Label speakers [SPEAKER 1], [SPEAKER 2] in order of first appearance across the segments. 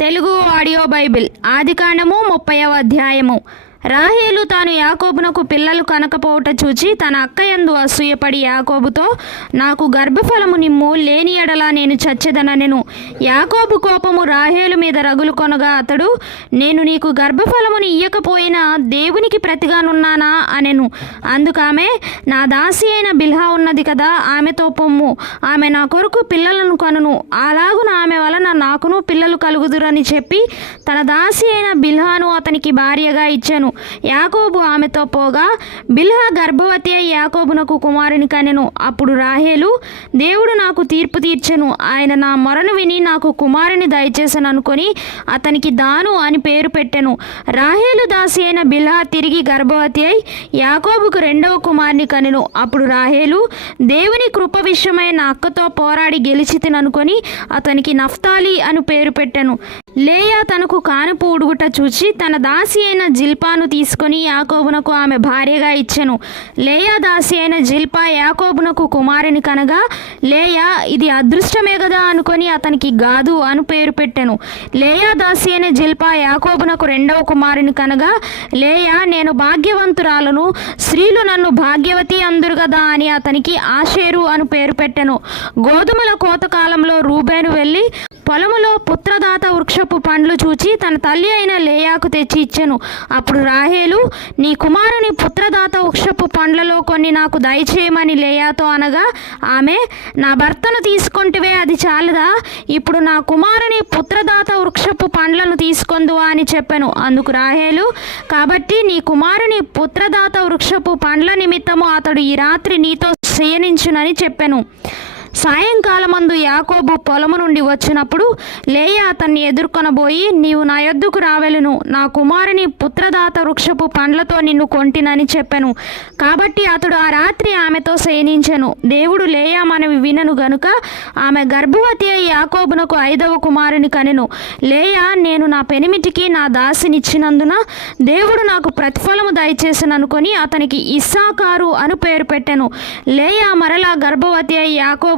[SPEAKER 1] Telugu audio Bible. ఆదికాండము ముప్పైవ అధ్యాయము. రాహేలు తాను యాకోబునకు పిల్లలు కనకపోవట చూచి తన అక్కయందు అసూయపడి యాకోబుతో నాకు గర్భఫలము నిమ్ము లేని ఎడల నేను చచ్చెదననెను. యాకోబు కోపము రాహేలు మీద రగులు కొనగా అతడు నేను నీకు గర్భఫలముని ఇయ్యకపోయినా దేవునికి ప్రతిగానున్నానా? అనెను. అందుకామె నా దాసి అయిన బిల్హా ఉన్నది కదా ఆమెతో పొమ్ము. ఆమె నా కొరకు పిల్లలను కనును. అలాగున ఆమె వలన నాకును పిల్లలు కలుగుదురని చెప్పి తన దాసి అయిన బిల్హాను అతనికి భార్యగా ఇచ్చాను. యాకోబు ఆమెతో పోగా బిల్హా గర్భవతి అయి యాకోబునకు కుమారుని కనెను. అప్పుడు రాహేలు దేవుడు నాకు తీర్పు తీర్చెను. ఆయన నా మొరను విని నాకు కుమారుని దయచేసను అనుకొని అతనికి దాను అని పేరు పెట్టెను. రాహేలు దాసి అయిన బిల్హా తిరిగి గర్భవతి అయి యాకోబుకు రెండవ కుమారుని కనెను. అప్పుడు రాహేలు దేవుని కృప విషయమై నా అక్కతో పోరాడి గెలిచి తిననుకొని అతనికి నఫ్తాలి అని పేరు పెట్టెను. లేయా తనకు కానుపు ఉడుగుట చూచి తన దాసి అయిన జిల్పాను తీసుకొని యాకోబునకు ఆమె భార్యగా ఇచ్చెను. లేయా దాసి అయిన జిల్పా యాకోబునకు కుమారుని కనగా లేయా ఇది అదృష్టమే కదా అనుకొని అతనికి గాదు అని పేరు పెట్టెను. లేయా దాసి అయిన జిల్పా యాకోబునకు రెండవ కుమారుని కనగా లేయా నేను భాగ్యవంతురాలను. స్త్రీలు నన్ను భాగ్యవతి కదా అని అతనికి ఆషేరు అని పేరు పెట్టెను. గోధుమల కోతకాలంలో రూబేను వెళ్ళి పొలములో పుత్రదాత వృక్షపు పండ్లు చూచి తన తల్లి అయిన లేయాకు తెచ్చి ఇచ్చెను. అప్పుడు రాహేలు నీ కుమారుని పుత్రదాత వృక్షపు పండ్లలో కొన్ని నాకు దయచేయమని లేయాతో అనగా ఆమె నా భర్తను తీసుకొంటివే అది చాలదా? ఇప్పుడు నా కుమారుని పుత్రదాత వృక్షపు పండ్లను తీసుకొందువా అని చెప్పాను. అందుకు రాహేలు కాబట్టి నీ కుమారుని పుత్రదాత వృక్షపు పండ్ల నిమిత్తము అతడు ఈ రాత్రి రాత్రి నీతో శయనించునని చెప్పాను. సాయంకాలమందు యాకోబు పొలము నుండి వచ్చినప్పుడు లేయ అతన్ని ఎదుర్కొనబోయి నీవు నా యొద్దకు రావెలను. నా కుమారుని పుత్రదాత వృక్షపు పండ్లతో నిన్ను కొంటినని చెప్పెను. కాబట్టి అతడు ఆ రాత్రి ఆమెతో శయనించెను. దేవుడు లేయా మనవి వినను గనుక ఆమె గర్భవతి అయి యాకోబునకు ఐదవ కుమారుని కనెను. లేయా నేను నా పెనిమిటికి నా దాసినిచ్చినందున దేవుడు నాకు ప్రతిఫలము దయచేసిననుకొని అతనికి ఇస్సాకారు అను పేరు పెట్టెను. లేయా మరలా గర్భవతి అయి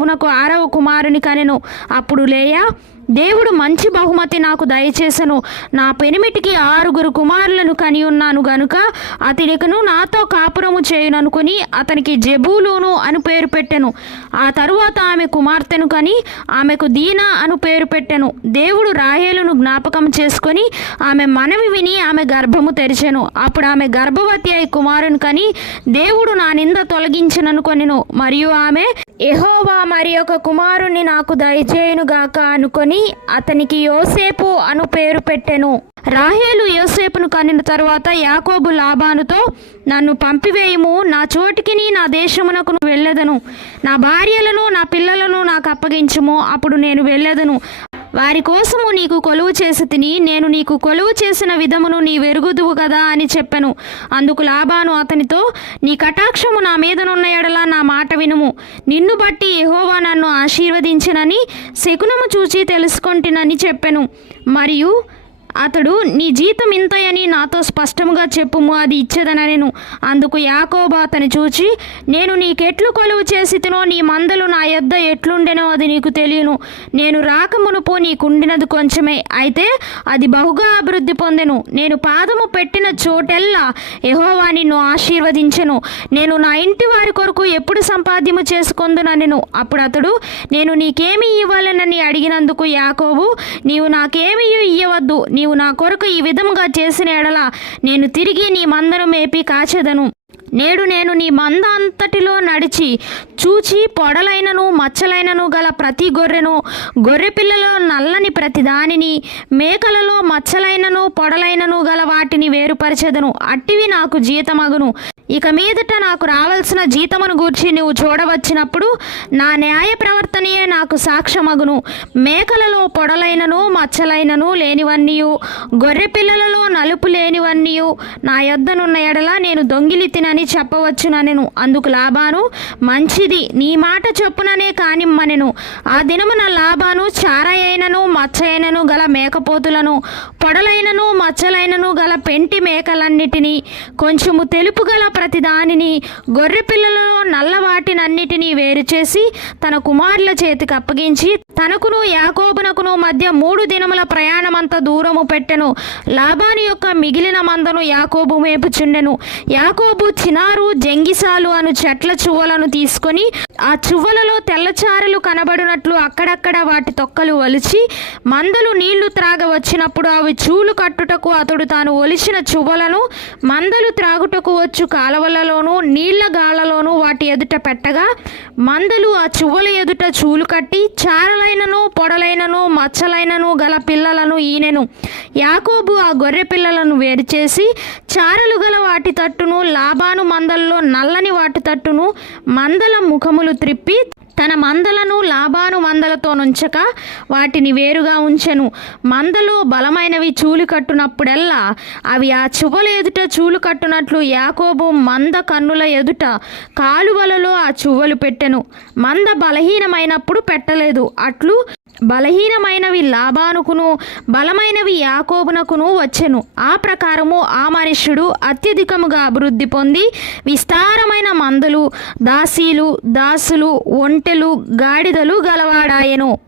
[SPEAKER 1] యాకోబునకు ఆరవ కుమారుని కనెను. అప్పుడు లేయా? దేవుడు మంచి బహుమతి నాకు దయచేసను. నా పెనిమిటికి ఆరుగురు కుమారులను కని ఉన్నాను గనుక అతడికను నాతో కాపురము చేయుననుకుని అతనికి జబూలోను అని పేరు పెట్టెను. ఆ తరువాత ఆమె కుమార్తెను కని ఆమెకు దీనా అను పేరు పెట్టెను. దేవుడు రాహేలును జ్ఞాపకం చేసుకొని ఆమె మనవి విని ఆమె గర్భము తెరిచెను. అప్పుడు ఆమె గర్భవతి అయి కుమారుని కని దేవుడు నా నింద తొలగించిననుకొనిను. మరియు ఆమె ఎహోవా మరి ఒక కుమారుణ్ణి నాకు దయచేయునుగాక అనుకొని అతనికి యోసేపు అను పేరు పెట్టెను. రాహేలు యోసేపును కనిన తరువాత యాకోబు లాభానుతో నన్ను పంపివేయము. నా చోటికిని నా దేశమునకు వెళ్ళదను. నా భార్యలను నా పిల్లలను నాకు అప్పగించుము. అప్పుడు నేను వెళ్ళదను. వారి కోసము నీకు కొలువు చేసి తిని నేను నీకు కొలువు చేసిన విధమును నీ వెరుగుదువు కదా అని చెప్పెను. అందుకు లాభాను అతనితో నీ కటాక్షము నా మీదనున్న ఎడలా నా మాట వినుము. నిన్ను బట్టి ఎహోవా నన్ను ఆశీర్వదించినని శకునము చూచి తెలుసుకొంటినని చెప్పెను. మరియు అతడు నీ జీతం ఇంతయని నాతో స్పష్టముగా చెప్పుము అది ఇచ్చేదనను అందుకు యాకోబు అతని చూచి నేను నీకెట్లు కొలువు చేసితునో నీ మందలు నా యొద్ద ఎట్లుండెనో అది నీకు తెలియను. నేను రాకమునుపు నీకుండినది కొంచెమే. అయితే అది బహుగా అభివృద్ధి పొందెను. నేను పాదము పెట్టిన చోటెల్లా యహోవా నిన్ను ఆశీర్వదించెను. నేను నా ఇంటి వారి కొరకు ఎప్పుడు సంపాద్యము చేసుకొందుననెను. అప్పుడు అతడు నేను నీకేమి ఇవ్వాలనని అడిగినందుకు యాకోబు నీవు నాకేమీ ఇయ్యవద్దు. నీవు నా కొరకు ఈ విధముగా చేసిన ఎడల నేను తిరిగి నీ మందను మేపి కాచెదను. నేడు నేను నీ మంద అంతటిలో నడిచి చూచి పొడలైనను మచ్చలైనను గల ప్రతి గొర్రెను గొర్రెపిల్లలో నల్లని ప్రతి దానిని మేకలలో మచ్చలైనను పొడలైనను గల వాటిని వేరుపరచెదను. అట్టివి నాకు జీతమగును. ఇక మీదట నాకు రావాల్సిన జీతమును గూర్చి నువ్వు చూడవచ్చినప్పుడు నా న్యాయ ప్రవర్తనయే నాకు సాక్ష్యమగును. మేకలలో పొడలైనను మచ్చలైనను లేనివన్నీయు గొర్రె పిల్లలలో నలుపు లేనివన్నీయు నా యొద్దనున్న ఎడల నేను దొంగిలి తినని చెప్పవచ్చుననెను. అందుకు మంచి మంచిది. నీ మాట చొప్పుననే కానిమ్మనెను. ఆ దినమున లాభాను చారయైనను మచ్చయైనను గల మేకపోతులను పొడలైనను మచ్చలైనను గల పెంటి మేకలన్నిటినీ కొంచెము తెలుపు గల ప్రతి దానిని గొర్రె పిల్లలలో నల్లవాటినన్నిటినీ వేరు చేసి తన కుమారుల చేతికి అప్పగించి తనకును యాకోబునకును మధ్య మూడు దినముల ప్రయాణమంత దూరము పెట్టెను. లాభాని యొక్క మిగిలిన మందను యాకోబు మేపుచుండెను యాకోబు చినారు జంగిసాలు అను చెట్ల చువ్వలను తీసుకొని ఆ చువ్వలలో తెల్లచారలు కనబడినట్లు అక్కడక్కడ వాటి తొక్కలు వలిచి మందలు నీళ్ళు త్రాగ వచ్చినప్పుడు అవి చూలు కట్టుటకు అతడు తాను ఒలిచిన చువలను మందలు త్రాగుటకు వచ్చు కాలవలలోనూ నీళ్ళ గాళ్ళలోనూ వాటి ఎదుట పెట్టగా మందలు ఆ చువ్వల ఎదుట చూలు కట్టి చారలైనను పొడలైనను మచ్చలైనను గల పిల్లలను ఈనెను. యాకోబు ఆ గొర్రె పిల్లలను వేరు చేసి చారలు గల వాటి తట్టును లాభాను మందల్లో నల్లని వాటి తట్టును మందల ముఖములు త్రిప్పి తన మందలను లాభాను మందలతో నుంచక వాటిని వేరుగా ఉంచెను. మందలు బలమైనవి చూలు కట్టునప్పుడల్లా అవి ఆ చువ్వల ఎదుట చూలు కట్టునట్లు యాకోబు మంద కన్నుల ఎదుట కాలువలలో ఆ చువ్వలు పెట్టెను. మంద బలహీనమైనప్పుడు పెట్టలేదు. అట్లు బలహీనమైనవి లాభానుకును బలమైనవి యాకోబునకును వచ్చెను. ఆ ప్రకారము ఆ మనుష్యుడు అత్యధికముగా అభివృద్ధి పొంది విస్తారమైన మందులు దాసీలు దాసులు ఒంటెలు గాడిదలు గలవాడాయెను.